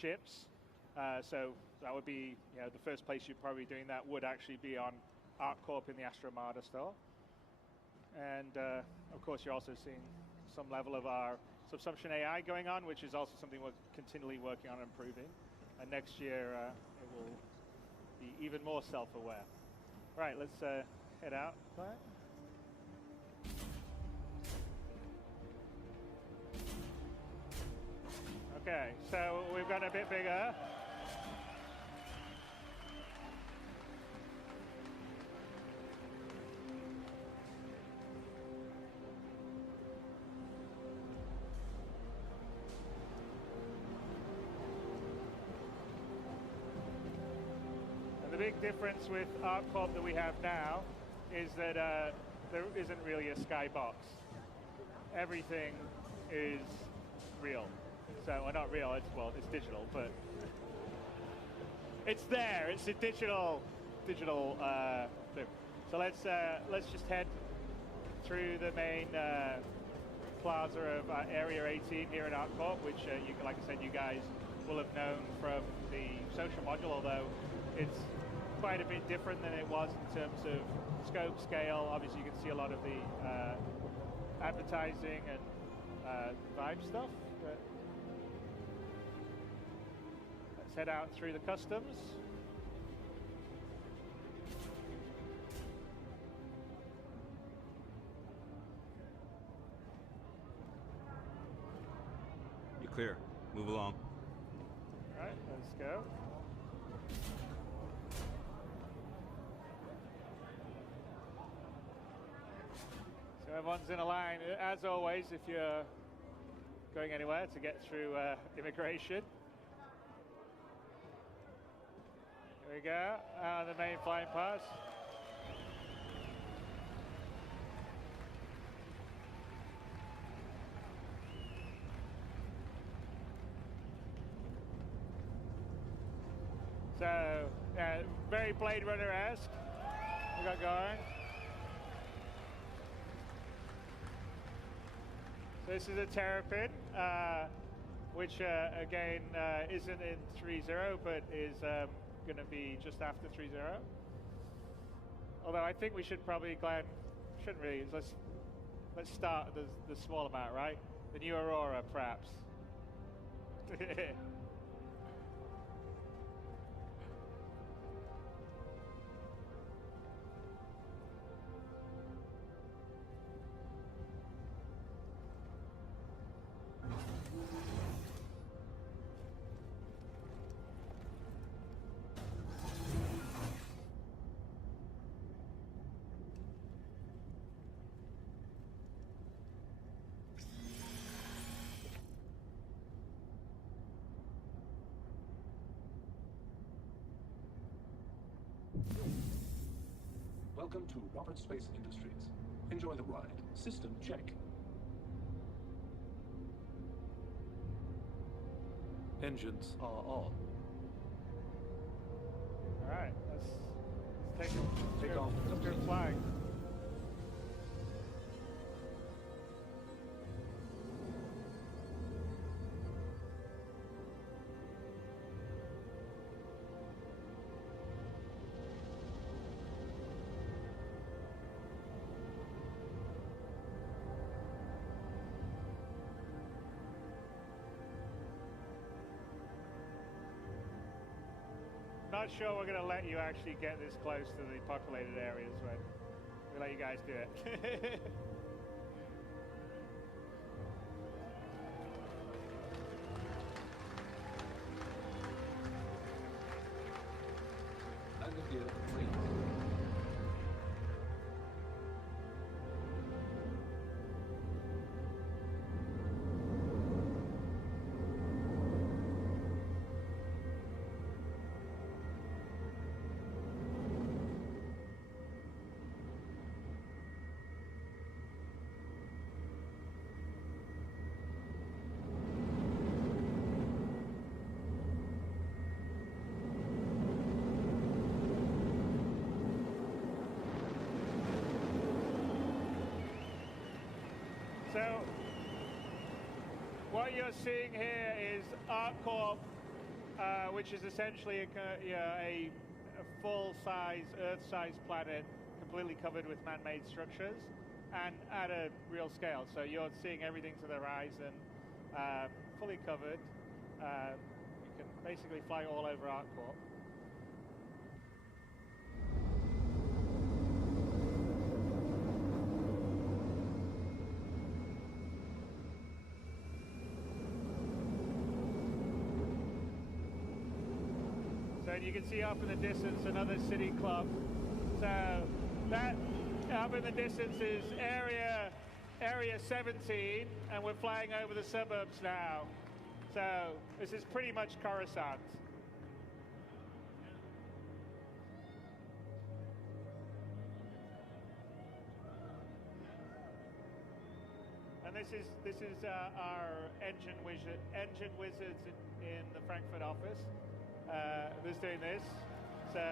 ships. So that would be, the first place you're probably doing that would actually be on ArcCorp in the Astra Armada store. And of course, you're also seeing some level of our subsumption AI going on, which is also something we're continually working on improving. And next year, it will be even more self-aware. Right, let's head out. Okay, so we've got a bit bigger. And the big difference with ArcCorp that we have now is that there isn't really a skybox. Everything is real. So, well, not real, it's digital, but it's there. It's a digital thing. So let's just head through the main plaza of Area 18 here at ArcCorp, which, like I said, you guys will have known from the social module, although it's quite a bit different than it was in terms of scope, scale. Obviously, you can see a lot of the advertising and vibe stuff. But let's head out through the customs. You're clear. Move along. All right, let's go. So everyone's in a line, as always, if you're going anywhere to get through immigration. Here we go, the main flying pass. So, yeah, very Blade Runner-esque we got going. So this is a Terrapin, which again isn't in 3.0, but is going to be just after 3.0. Although I think we should probably, Glenn, shouldn't really. Let's start the small amount, right? The new Aurora, perhaps. Welcome to Roberts Space Industries. Enjoy the ride. System check. Engines are on. All right, let's take off. Let's go flying. Not sure we're going to let you actually get this close to the populated areas, but we'll let you guys do it. Landing gear 3. So what you're seeing here is ArcCorp which is essentially a full-size, Earth-size planet completely covered with man-made structures and at a real scale. So you're seeing everything to the horizon, fully covered. You can basically fly all over ArcCorp. So you can see up in the distance another city club. So that up in the distance is area 17, and we're flying over the suburbs now. So this is pretty much Coruscant. And this is our engine wizards in the Frankfurt office. Who's doing this? So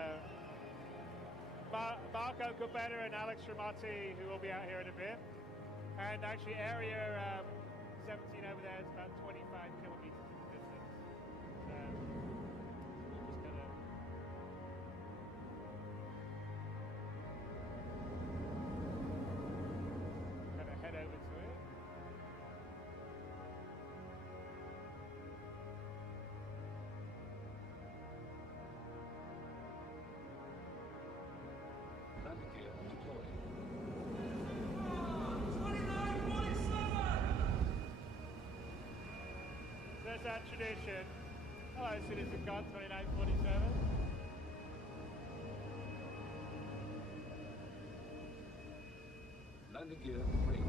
Marco Corbetta and Alex Ramati, who will be out here in a bit. And actually area 17 over there is about 25 kilometers in the distance. So we're just gonna head over to it. Landing gear deployed. There's that tradition. Hello, Citizen God 2947. Landing gear raised.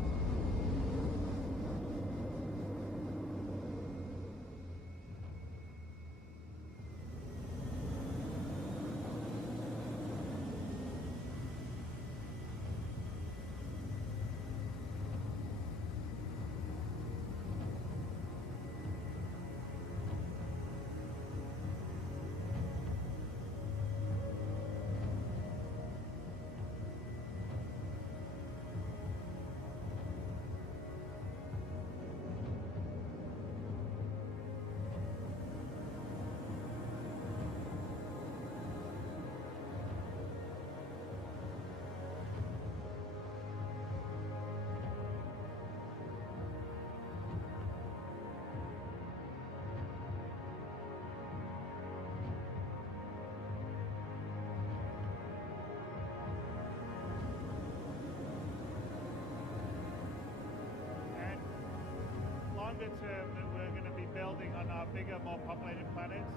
Longer term, that we're going to be building on our bigger, more populated planets,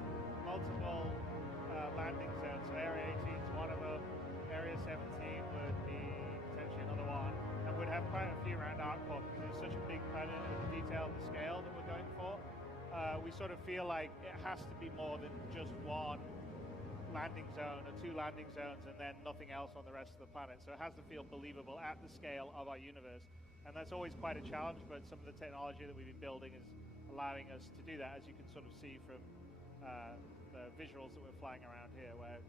multiple landing zones. So Area 18 is one of them. Area 17 would be potentially another one, and would have quite a few around ArcCorp because it's such a big planet and the detail and the scale that we're going for. We sort of feel like it has to be more than just one landing zone or two landing zones and then nothing else on the rest of the planet. So it has to feel believable at the scale of our universe. And that's always quite a challenge, but some of the technology that we've been building is allowing us to do that, as you can sort of see from the visuals that we're flying around here, where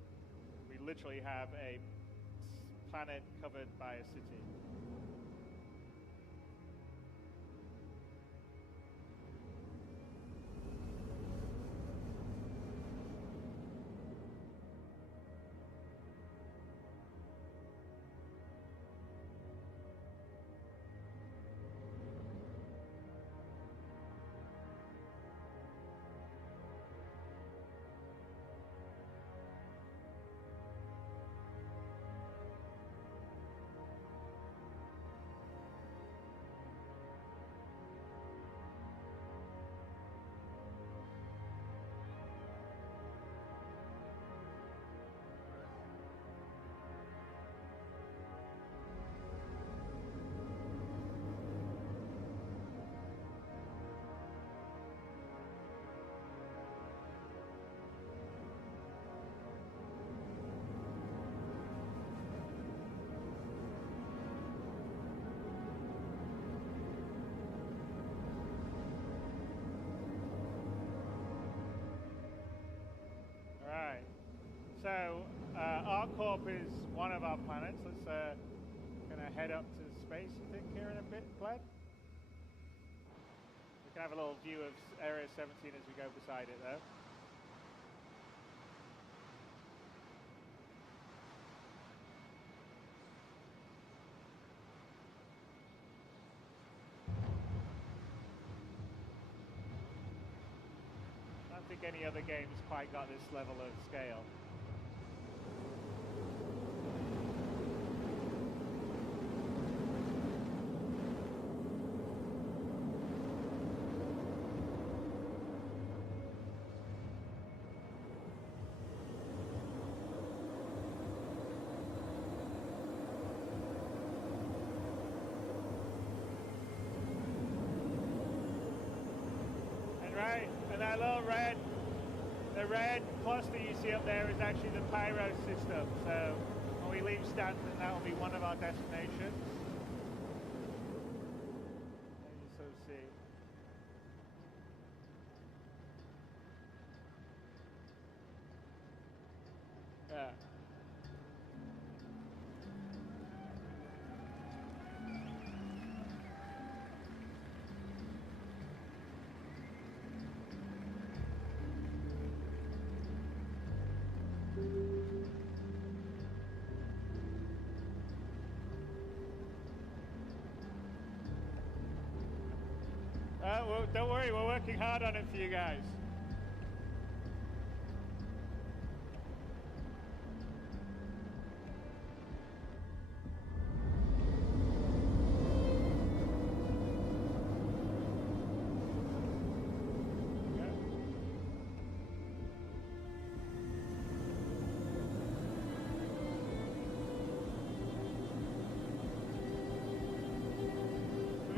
we literally have a planet covered by a city. So ArcCorp is one of our planets. Let's gonna head up to space, I think, here in a bit, Glad. We can have a little view of Area 17 as we go beside it, though. any other game has quite got this level of scale. Right, and that little the red cluster you see up there is actually the pyro system. So when we leave Stanton, that will be one of our destinations. As you sort of see. Yeah. Well, don't worry, we're working hard on it for you guys.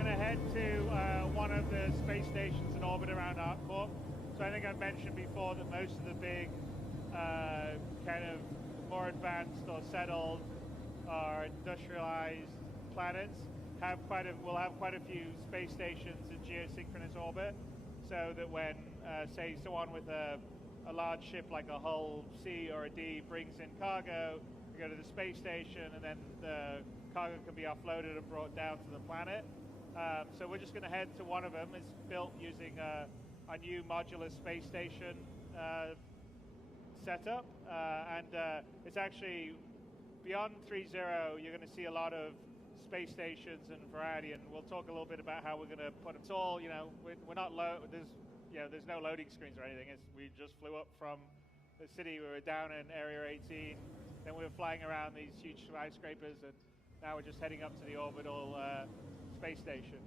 Head to one of the space stations in orbit around ArcCorp. So I think I mentioned before that most of the big kind of more advanced or settled or industrialized planets will have quite a few space stations in geosynchronous orbit, so that when say someone with a large ship like a Hull C or a D brings in cargo, they go to the space station and then the cargo can be offloaded and brought down to the planet. So we're just going to head to one of them. It's built using a new modular space station setup, and it's actually beyond 3.0. You're going to see a lot of space stations and variety, and we'll talk a little bit about how we're going to put them. It's all, we're not there's no loading screens or anything. We just flew up from the city. We were down in Area 18, then we were flying around these huge skyscrapers, and now we're just heading up to the orbital space station.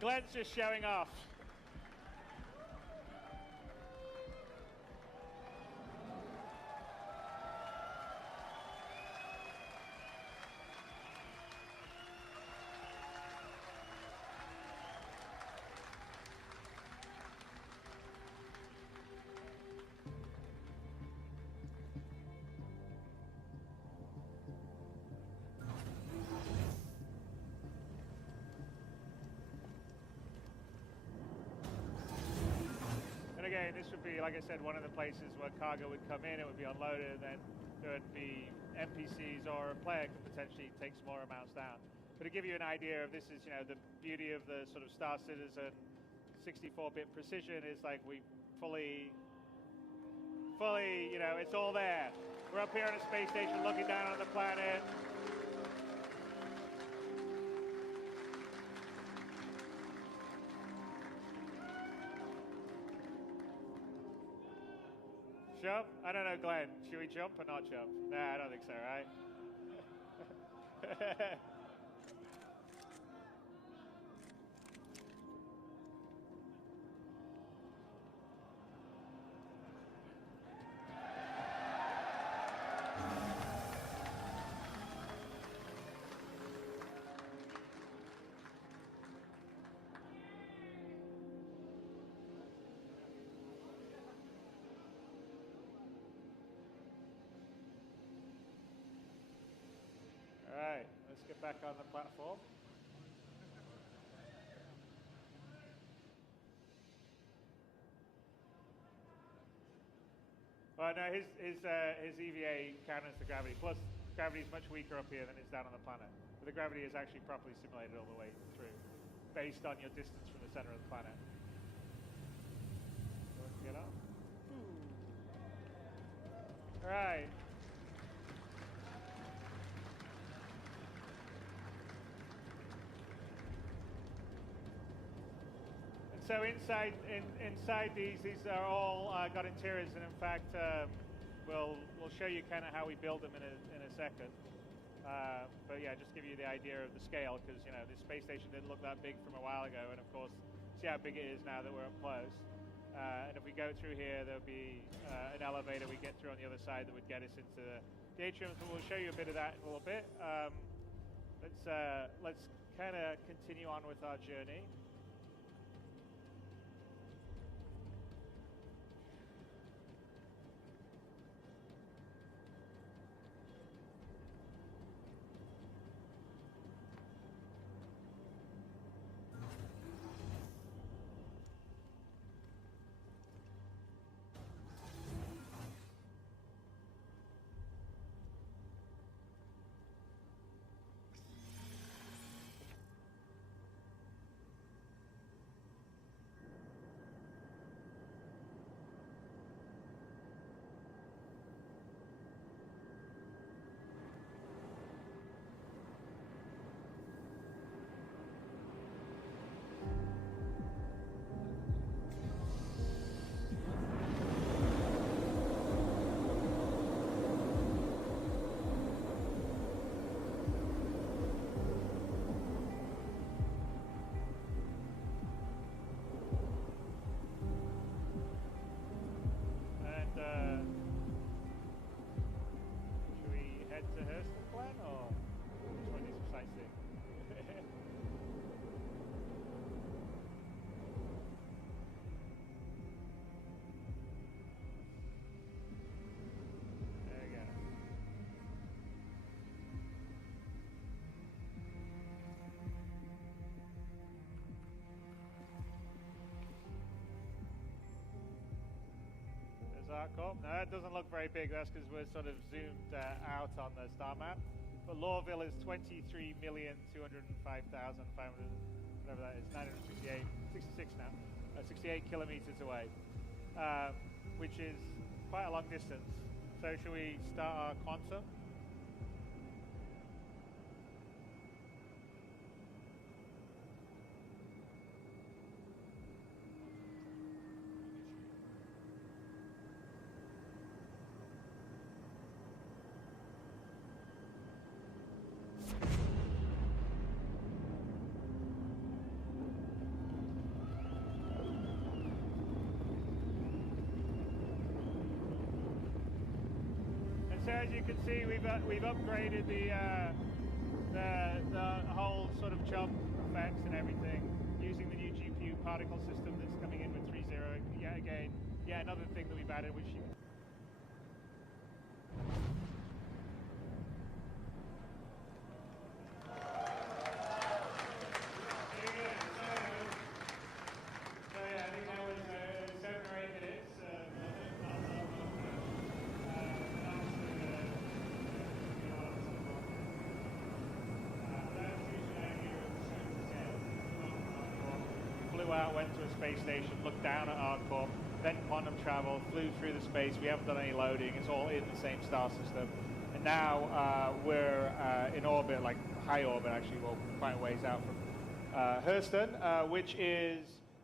Glenn's just showing off. Again, this would be, like I said, one of the places where cargo would come in, it would be unloaded, and then there would be NPCs or a player could potentially take smaller amounts down. But to give you an idea of this is, the beauty of the sort of Star Citizen 64-bit precision is like we fully, it's all there. We're up here on a space station looking down on the planet. Jump? I don't know, Glenn. Should we jump or not jump? Nah, I don't think so, right? All right, let's get back on the platform. Well, no, his EVA counters the gravity. Plus, gravity is much weaker up here than it's down on the planet. But the gravity is actually properly simulated all the way through, based on your distance from the center of the planet. Let's get up. All right. So inside these are all got interiors, and in fact, we'll show you kind of how we build them in a second. But yeah, just give you the idea of the scale, because you know this space station didn't look that big from a while ago, and of course, see how big it is now that we're up close. And if we go through here, there'll be an elevator we get through on the other side that would get us into the atrium. So we'll show you a bit of that in a little bit. Let's kind of continue on with our journey. ArcCorp. No, it doesn't look very big. That's because we're sort of zoomed out on the star map. But Lorville is 23,205,500, whatever that is, 66 now, 68 kilometers away, which is quite a long distance. So should we start our quantum? So as you can see, we've upgraded the whole sort of jump effects and everything using the new GPU particle system that's coming in with 3.0. Yeah, again, yeah, another thing that we've added, which you. Out, went to a space station, looked down at ArcCorp, then quantum travel, flew through the space. We haven't done any loading. It's all in the same star system. And now we're in orbit, like high orbit actually, well, quite a ways out from Hurston, which is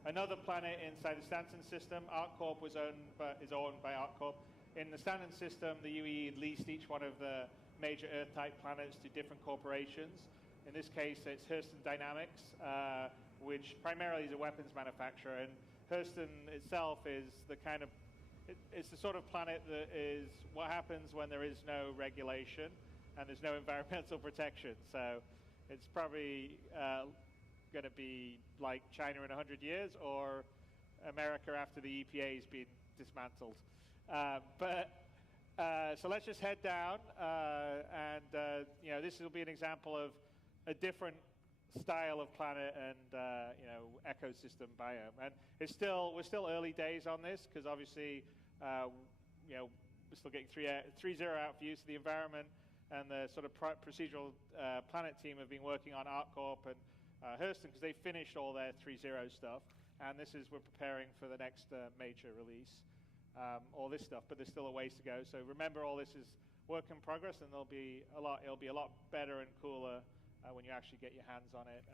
another planet inside the Stanton system. ArcCorp is owned by ArcCorp. In the Stanton system, the UE leased each one of the major Earth-type planets to different corporations. In this case, it's Hurston Dynamics, which primarily is a weapons manufacturer, and Hurston itself is it's the sort of planet that is what happens when there is no regulation and there's no environmental protection. So it's probably going to be like China in 100 years or America after the EPA has been dismantled. So let's just head down, and this will be an example of a different style of planet and ecosystem biome. And we're still early days on this, because obviously we're still getting 3.0 out for use of the environment, and the sort of procedural planet team have been working on ArcCorp and Hurston because they finished all their 3.0 stuff, and this is we're preparing for the next major release. All this stuff, but there's still a ways to go. So remember, all this is work in progress, and it'll be a lot better and cooler when you actually get your hands on it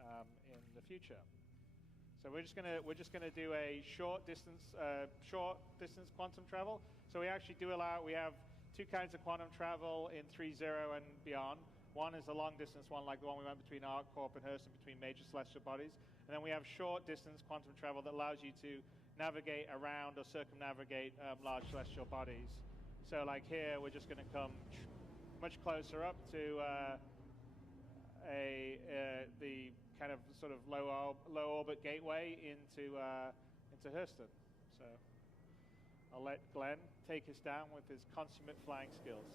in the future. So we're just gonna do a short distance quantum travel. So we actually we have two kinds of quantum travel in 3.0 and beyond. One is a long distance one, like the one we went between ArcCorp and Hurston, between major celestial bodies. And then we have short distance quantum travel that allows you to navigate around or circumnavigate large celestial bodies. So like here, we're just going to come much closer up to the kind of sort of low orbit gateway into Hurston. So I'll let Glenn take us down with his consummate flying skills.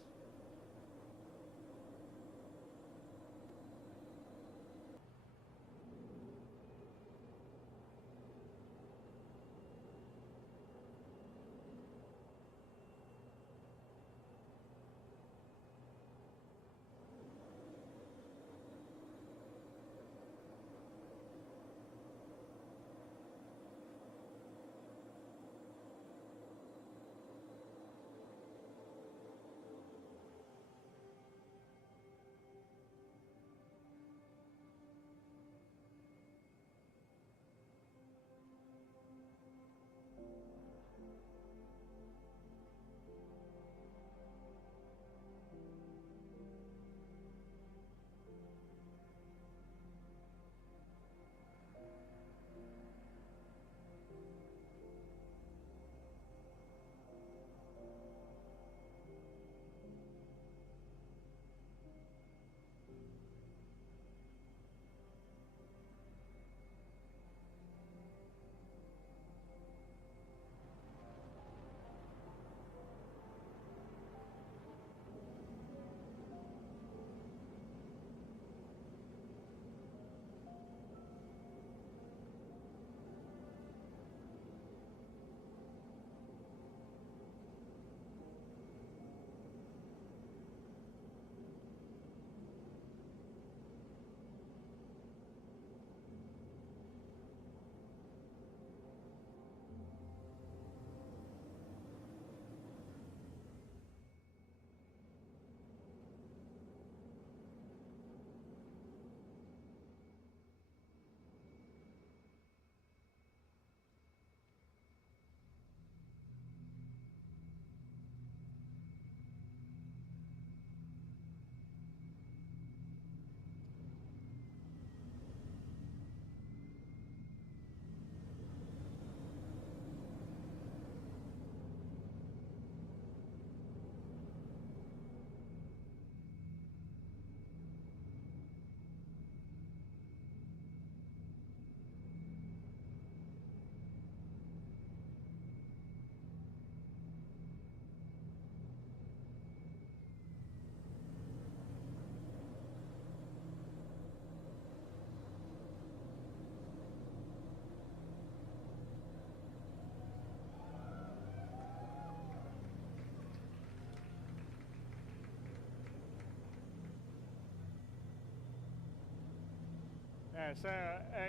Yeah, so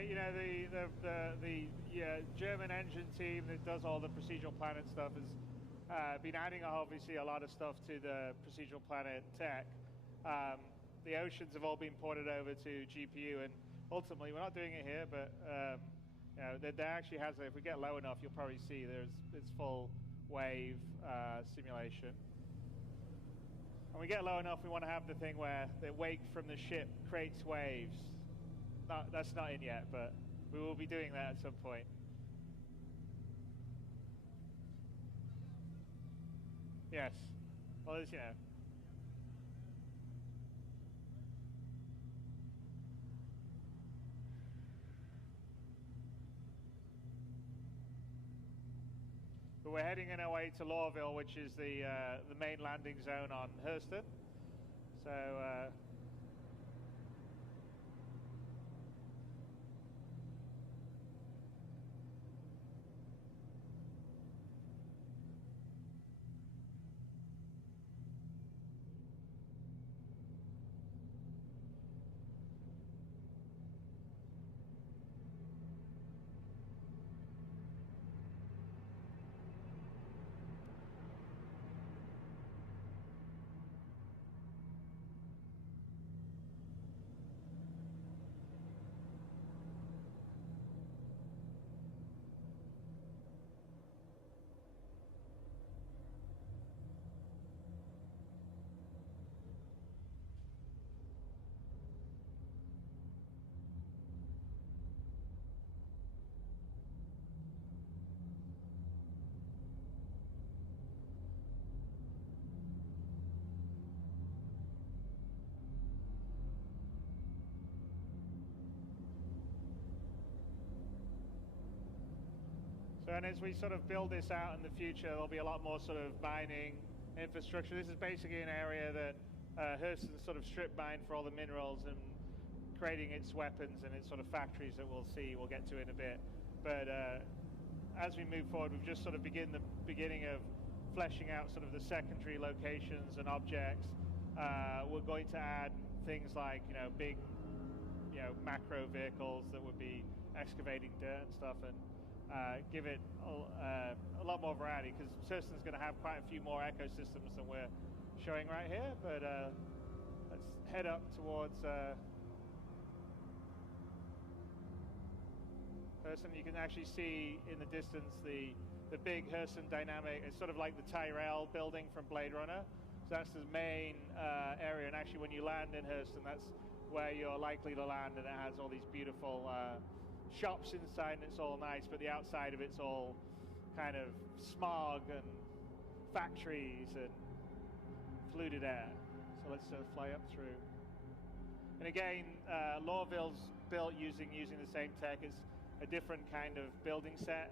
you know the German engine team that does all the procedural planet stuff has been adding obviously a lot of stuff to the procedural planet tech. The oceans have all been ported over to GPU, and ultimately we're not doing it here, but you know there actually has. If we get low enough, you'll probably see it's full wave simulation. When we get low enough, we want to have the thing where the wake from the ship creates waves. That's not in yet, but we will be doing that at some point. Yes. Well, as you know. But we're heading in our way to Lorville, which is the main landing zone on Hurston. So. So, and as we sort of build this out in the future, there'll be a lot more sort of mining infrastructure. This is basically an area that Hurston sort of strip mined for all the minerals and creating its weapons and its sort of factories that we'll see. We'll get to in a bit. But as we move forward, we've just sort of the beginning of fleshing out sort of the secondary locations and objects. We're going to add things like, big, macro vehicles that would be excavating dirt and stuff, and give it a lot more variety, because Hurston's going to have quite a few more ecosystems than we're showing right here. But let's head up towards Hurston. You can actually see in the distance the big Hurston Dynamic. It's sort of like the Tyrell building from Blade Runner. So that's the main area, and actually when you land in Hurston, that's where you're likely to land, and it has all these beautiful shops inside, and it's all nice, but the outside of it's all kind of smog and factories and polluted air. So let's fly up through. And again, Lorville's built using the same tech. It's a different kind of building set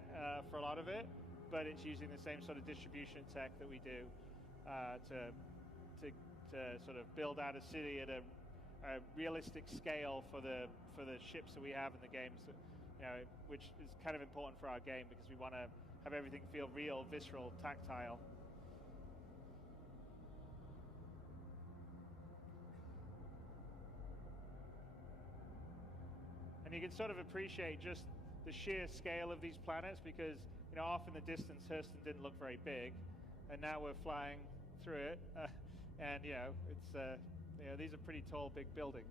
for a lot of it, but it's using the same sort of distribution tech that we do to sort of build out a city at a realistic scale for the ships that we have in the games, which is kind of important for our game, because we want to have everything feel real, visceral, tactile. And you can sort of appreciate just the sheer scale of these planets, because off in the distance Hurston didn't look very big, and now we're flying through it, and it's these are pretty tall, big buildings.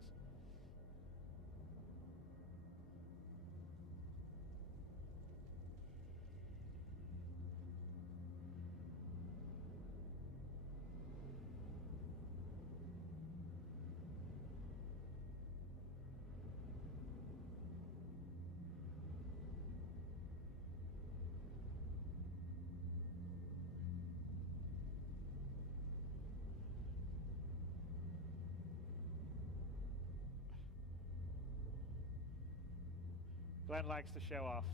Glenn likes to show off.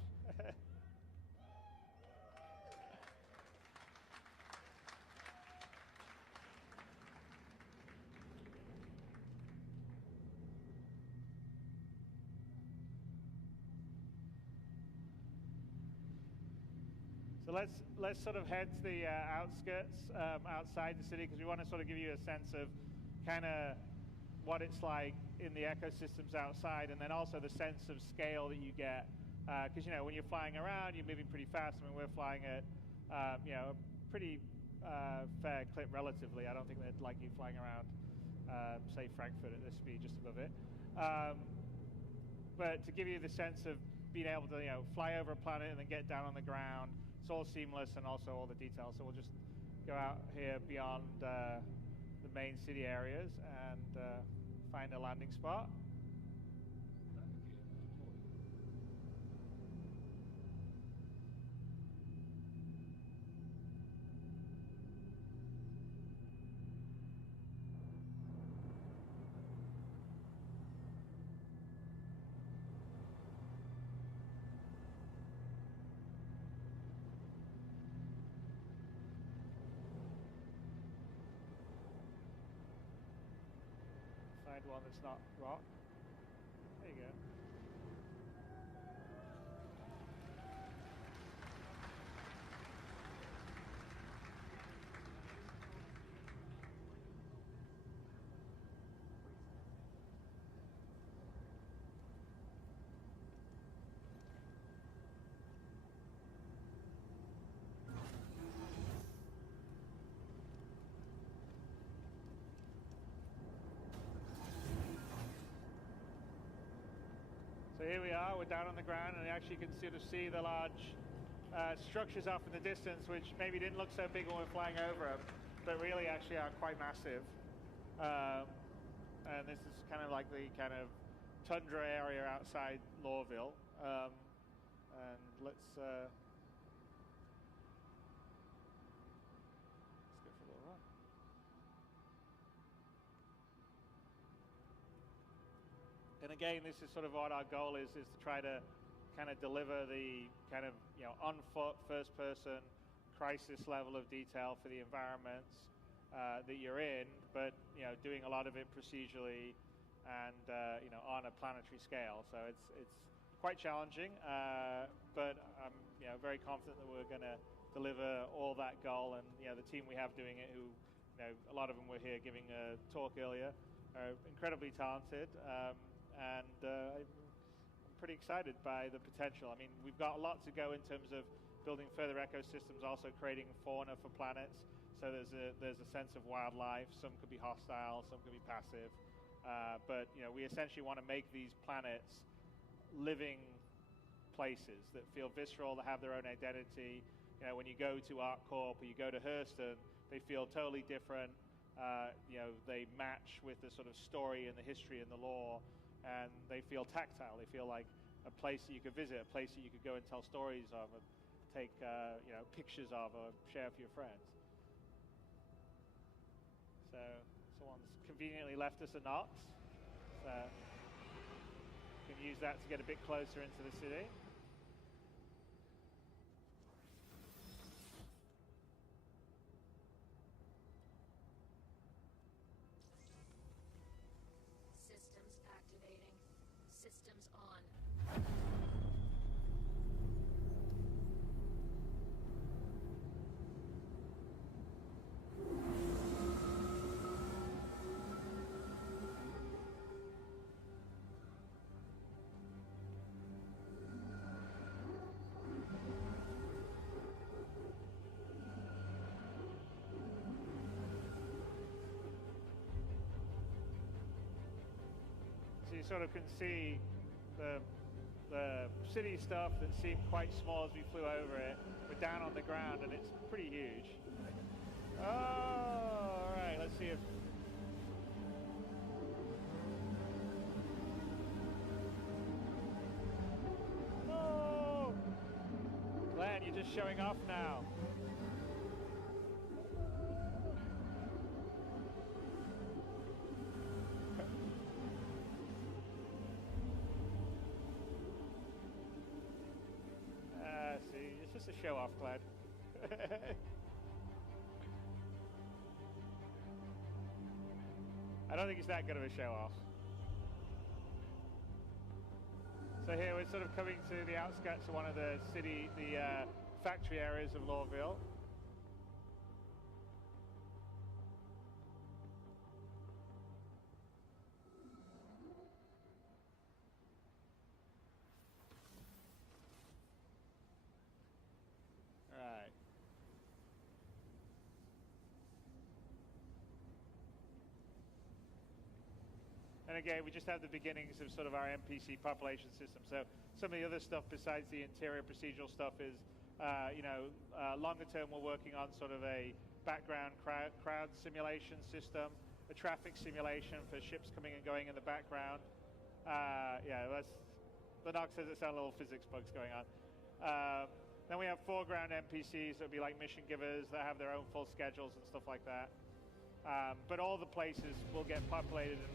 So let's sort of head to the outskirts, outside the city, because we want to sort of give you a sense of kind of what it's like in the ecosystems outside, and then also the sense of scale that you get, because when you're flying around, you're moving pretty fast. I mean, we're flying at a pretty fair clip relatively. I don't think they'd like you flying around say Frankfurt at this speed, just above it, but to give you the sense of being able to fly over a planet and then get down on the ground, it's all seamless, and also all the details. So we'll just go out here beyond the main city areas and find a landing spot. Find one that's not rock. There you go. So here we are, we're down on the ground, and actually you can sort of see the large structures off in the distance, which maybe didn't look so big when we're flying over them, but really actually are quite massive. And this is kind of like the kind of tundra area outside Lorville. And let's go for a little run. And again, this is sort of what our goal is to try to kind of deliver the kind of on foot first person crisis level of detail for the environments that you're in, but doing a lot of it procedurally and on a planetary scale. So it's quite challenging, but I'm very confident that we're going to deliver all that goal. And the team we have doing it, who a lot of them were here giving a talk earlier, are incredibly talented, and I'm pretty excited by the potential. I mean, we've got a lot to go in terms of building further ecosystems, also creating fauna for planets. So there's a sense of wildlife. Some could be hostile, some could be passive. But we essentially want to make these planets living places that feel visceral, that have their own identity. When you go to ArcCorp or you go to Hurston, they feel totally different. They match with the sort of story and the history and the lore, and they feel tactile. They feel like a place that you could visit, a place that you could go and tell stories of, and take pictures of, or share with your friends. So someone's conveniently left us a Knox. So you can use that to get a bit closer into the city. Systems activating. Systems on. So you sort of can see the city stuff that seemed quite small as we flew over it. We're down on the ground and it's pretty huge. Oh, all right, let's see if... Oh! Glenn, you're just showing off now. See, it's just a show off, Glad. I don't think it's that good of a show off. So here we're sort of coming to the outskirts of one of the factory areas of Lorville. Right. And again, we just have the beginnings of sort of our NPC population system. So some of the other stuff besides the interior procedural stuff is, longer term we're working on sort of a background crowd simulation system, a traffic simulation for ships coming and going in the background. The Knox says it sounds a little physics bugs going on. Then we have foreground NPCs that would be like mission givers that have their own full schedules and stuff like that. But all the places will get populated and